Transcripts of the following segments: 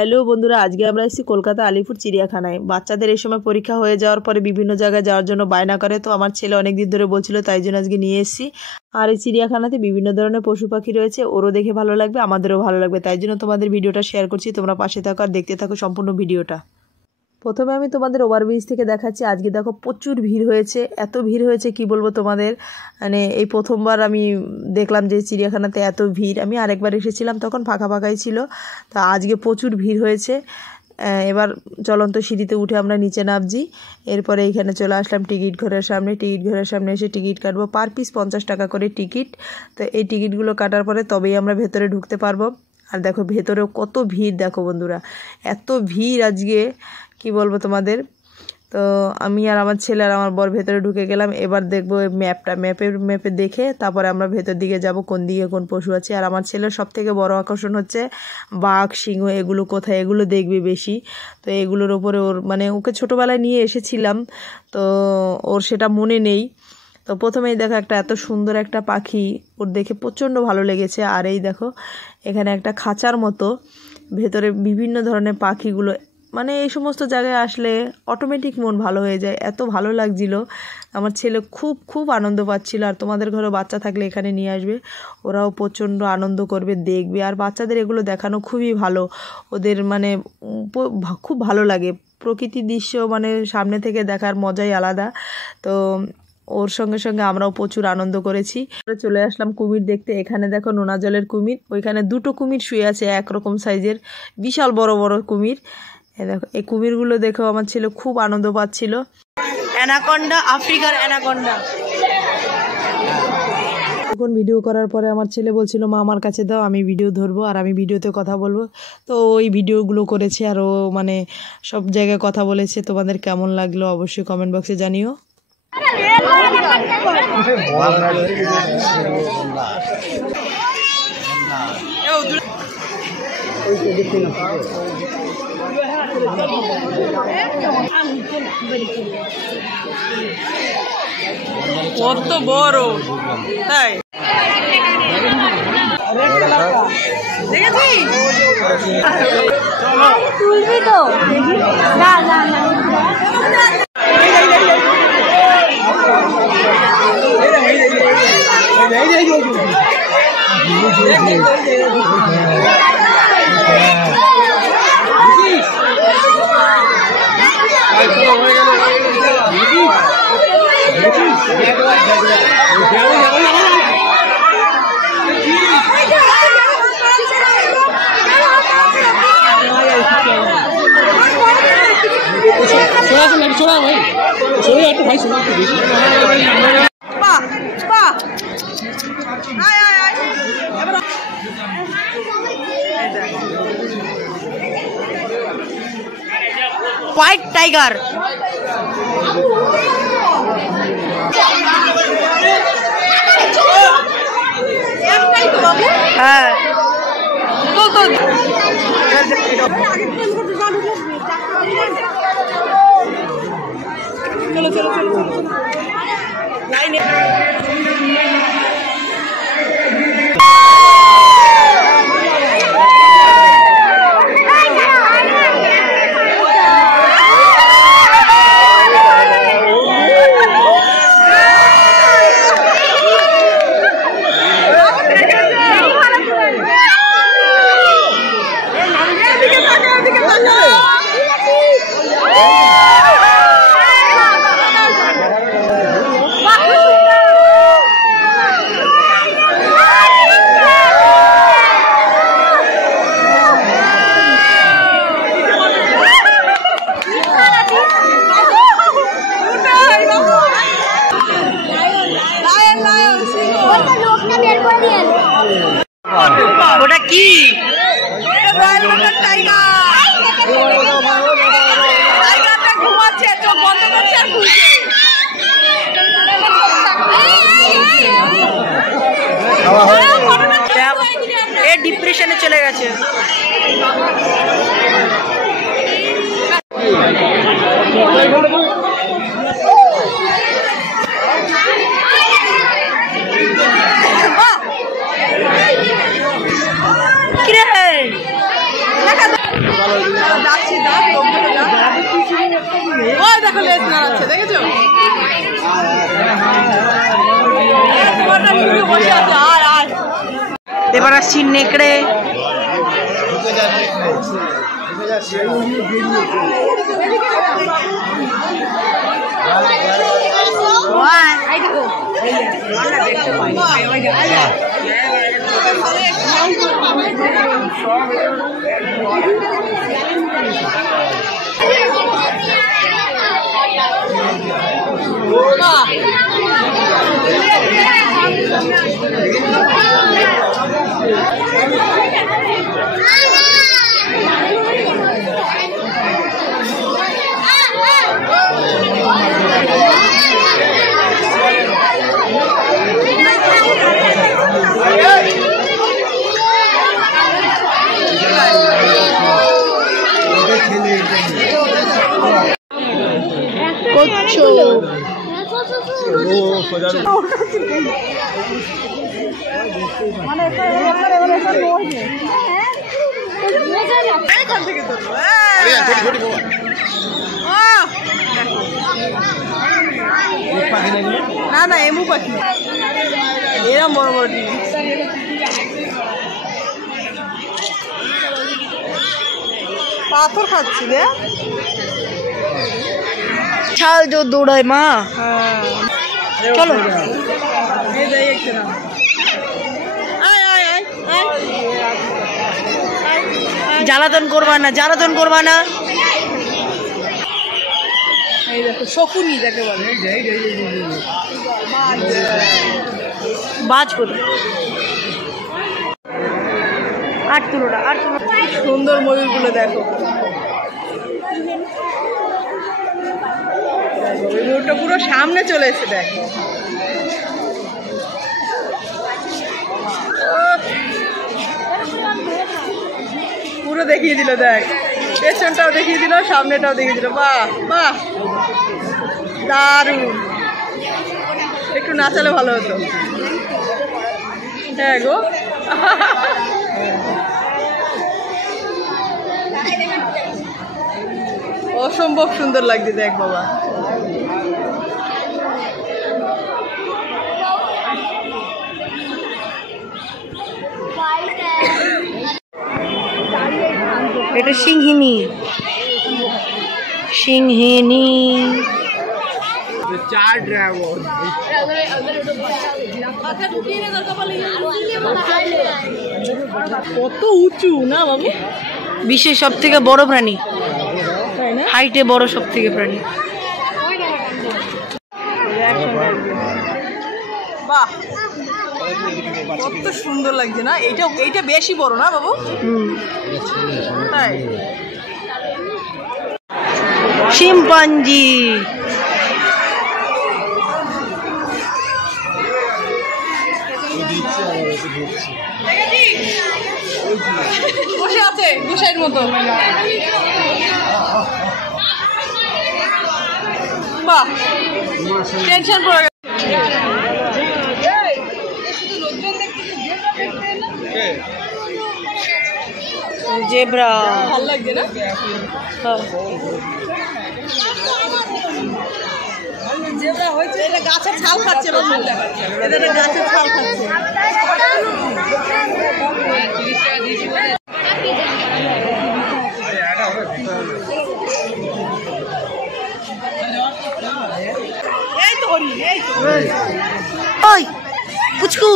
Hello বন্ধুরা, আজকে আমরা এসেছি কলকাতা আলিপুর চিড়িয়াখানায়। বাচ্চাদের এই সময় পরীক্ষা হয়ে যাওয়ার পরে বিভিন্ন জায়গায় যাওয়ার জন্য বায়না করে, তো আমার ছেলে অনেক দিন ধরে বলছিল, তাই জন্য আজকে নিয়ে এসেছি। আর এই চিড়িয়াখানাতে বিভিন্ন ধরনের পশু পাখি রয়েছে, ওরও দেখে ভালো লাগবে, আমাদেরও ভালো লাগবে, তাই জন্য তোমাদের ভিডিওটা শেয়ার করছি। তোমরা পাশে থাকো আর দেখতে থাকো সম্পূর্ণ ভিডিওটা। প্রথমে আমি তোমাদের ওভারব্রিজ থেকে দেখাচ্ছি। আজকে দেখো প্রচুর ভিড় হয়েছে, এত ভিড় হয়েছে কি বলবো তোমাদের। মানে এই প্রথমবার আমি দেখলাম যে চিড়িয়াখানাতে এত ভিড়। আমি আরেকবার এসেছিলাম, তখন ফাঁকা ফাঁকাই ছিল, তা আজকে প্রচুর ভিড় হয়েছে। এবার চলন্ত সিঁড়িতে উঠে আমরা নিচে নামছি। এরপরে এইখানে চলে আসলাম টিকিট ঘরের সামনে। টিকিট ঘরের সামনে এসে টিকিট কাটবো, পার পিস 50 টাকা করে টিকিট। তো এই টিকিটগুলো কাটার পরে তবেই আমরা ভেতরে ঢুকতে পারবো। আর দেখো ভেতরেও কত ভিড়, দেখো বন্ধুরা এত ভিড় আজকে কি বলবো তোমাদের। তো আমি আর আমার ছেলে আর আমার বর ভেতরে ঢুকে গেলাম। এবার দেখবো ম্যাপে দেখে তারপরে আমরা ভেতর দিকে যাব, কোন দিকে কোন পশু আছে। আর আমার ছেলের সব থেকে বড় আকর্ষণ হচ্ছে বাঘ, সিংহ, এগুলো কোথায়, এগুলো দেখবে বেশি। তো এগুলোর ওপরে ওর মানে ওকে ছোটোবেলায় নিয়ে এসেছিলাম, তো ওর সেটা মনে নেই। তো প্রথমেই দেখো একটা এত সুন্দর একটা পাখি, ওর দেখে প্রচণ্ড ভালো লেগেছে। আর এই দেখো এখানে একটা খাঁচার মতো, ভেতরে বিভিন্ন ধরনের পাখিগুলো। মানে এই সমস্ত জায়গায় আসলে অটোমেটিক মন ভালো হয়ে যায়, এত ভালো লাগছিল। আমার ছেলে খুব খুব আনন্দ পাচ্ছিল। আর তোমাদের ঘরে বাচ্চা থাকলে এখানে নিয়ে আসবে, ওরাও প্রচণ্ড আনন্দ করবে, দেখবে। আর বাচ্চাদের এগুলো দেখানো খুবই ভালো, ওদের মানে খুব ভালো লাগে। প্রকৃতির দৃশ্য মানে সামনে থেকে দেখার মজাই আলাদা। তো ওর সঙ্গে সঙ্গে আমরাও প্রচুর আনন্দ করেছি। চলে আসলাম কুমির দেখতে। এখানে দেখো নোনা জলের কুমির, ওইখানে দুটো কুমির শুয়ে আছে একরকম সাইজের, বিশাল বড় বড় কুমির। দেখো এই কুমিরগুলো দেখো আমার ছেলে খুব আনন্দ পাচ্ছিল। অ্যানাকন্ডা, আফ্রিকার অ্যানাকন্ডা। এখন ভিডিও করার পরে আমার ছেলে বলছিল, মা আমার কাছে দাও, আমি ভিডিও ধরবো আর আমি ভিডিওতে কথা বলবো। তো ওই ভিডিওগুলো করেছে আর ও মানে সব জায়গায় কথা বলেছে। তোমাদের কেমন লাগলো অবশ্যই কমেন্ট বক্সে জানিও। কত বড়, তাই তুলবি তো না না না হোয়াইট টাইগার। হ্যাঁ চলো চলো চলো লাইনে। ওটা কি? ঘুমাচ্ছে, চোখ বন্ধ করছে আর ঘুরছে। এ ডিপ্রেশনে চলে গেছে। ভালো ওই দেখো লেজ নাড়াচ্ছে, দেখেছো? বসে আছে, আয় আয়। এবার আসছি নেকড়ে। না না এমু পাখি এরম বড় বড় পাথর খাচ্ছি রে ছাল जो দৌড়ায় মা চলো জ্বালাতন করবা না, জ্বালাতন করবা না। এই দেখো শকুনি যাকে বলে, বাজ করে আর তুলো না, আর তুলো। সুন্দর ময়ূরগুলো দেখো, ময়ূরটা পুরো সামনে চলে এসে দেখো। পুরো দেখিয়ে দিল, দেখ পেছনটাও দেখিয়ে দিল, সামনেটাও দেখিয়ে দিল। বাহ বাহ দারুণ, একটু নাচালে ভালো হতো। হ্যাঁ গো অসম্ভব সুন্দর লাগছে, দেখ বাবা। এটা সিংহিনী, সিংহিনী চার ড্রাগন। কত উঁচু না বাবু, বিশ্বের সব থেকে বড় প্রাণী, হাইটে বড় সব থেকে প্রাণী। বাহ কত সুন্দর লাগছে না, এইটা বেশি বড় না বাবু? তাই শিম্পাঞ্জি, বসে আছে গুসাইয়ের মতো। বাহ টেনশন পড়ে গেছে। জেব্রা ভালো লাগছে না? জেব্রা হয়েছে, এটা গাছের ছাল খাচ্ছে, এটা গাছের ছাল খাচ্ছে। এই তো হরি, এই তো ওই পুচকু।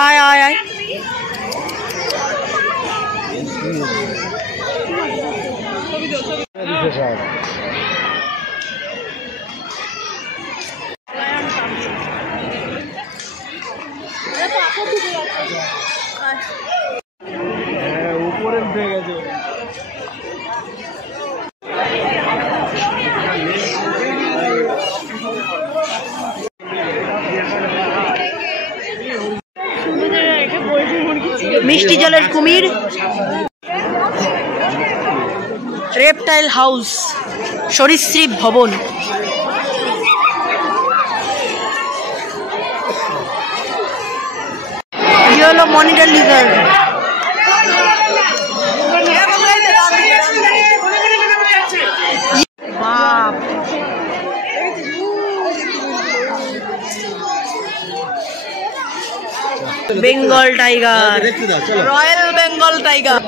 आय आय आय ऊपर মিষ্টি জলের কুমির, রেপটাইল হাউস, সরীসৃপ ভবন। Monitor Lizaad. Bengal tiger, royal Bengal tiger.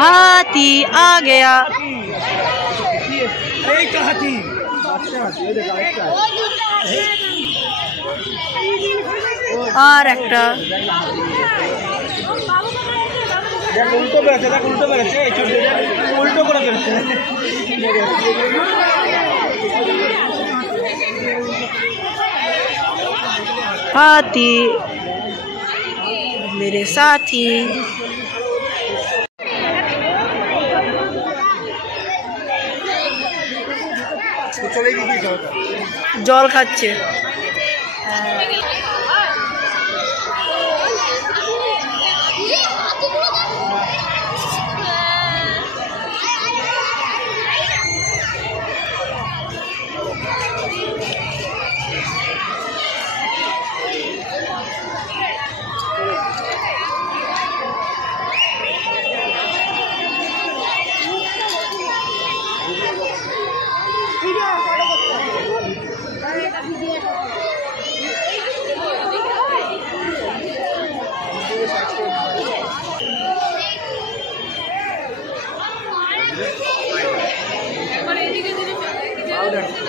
हाथी आ गया। और একটা উল্টো বেড়েছে উল্টো করে বেড়েছে। हाथी मेरे साथी। জল খাচ্ছে। যাচ্ছে